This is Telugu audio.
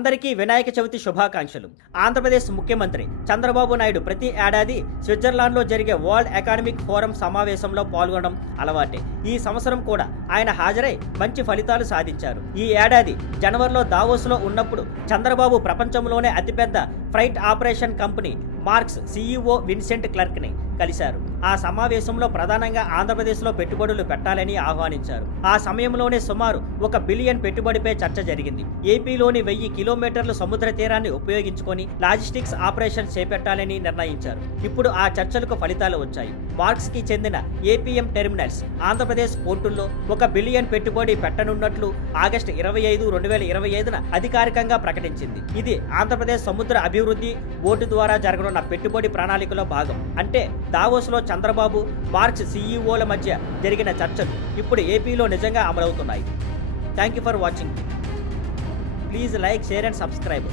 అందరికీ వినాయక చవితి శుభాకాంక్షలు. ఆంధ్రప్రదేశ్ ముఖ్యమంత్రి చంద్రబాబు నాయుడు ప్రతి ఏడాది స్విట్జర్లాండ్లో జరిగే వరల్డ్ ఎకనామిక్ ఫోరం సమావేశంలో పాల్గొనడం అలవాటే. ఈ సంవత్సరం కూడా ఆయన హాజరై మంచి ఫలితాలు సాధించారు. ఈ ఏడాది జనవరిలో దావోస్లో ఉన్నప్పుడు చంద్రబాబు ప్రపంచంలోనే అతిపెద్ద freight operation company Maersk CEO Vincent క్లర్క్ని కలిశారు. ఆ సమావేశంలో ప్రధానంగా ఆంధ్రప్రదేశ్లో పెట్టుబడులు పెట్టాలని ఆహ్వానించారు. ఆ సమయంలోనే సుమారు 1 బిలియన్ పెట్టుబడిపై చర్చ జరిగింది. ఏపీలోని 1000 కిలోమీటర్ల సముద్ర తీరాన్ని ఉపయోగించుకొని లాజిస్టిక్స్ ఆపరేషన్ చేపట్టాలని నిర్ణయించారు. ఇప్పుడు ఆ చర్చలకు ఫలితాలు వచ్చాయి. మార్క్స్ కి చెందిన ఏపీఎం టెర్మినల్స్ ఆంధ్రప్రదేశ్ పోర్టుల్లో 1 బిలియన్ పెట్టుబడి పెట్టనున్నట్లు ఆగస్టు 25, 2025న అధికారికంగా ప్రకటించింది. ఇది ఆంధ్రప్రదేశ్ సముద్ర అభివృద్ధి బోర్డు ద్వారా జరగనున్న పెట్టుబడి ప్రణాళికలో భాగం. అంటే దావోస్లో చంద్రబాబు, మార్క్స్ సీఈఓల మధ్య జరిగిన చర్చలు ఇప్పుడు ఏపీలో నిజంగా అమలవుతున్నాయి. Thank you for watching. Please like, share and subscribe.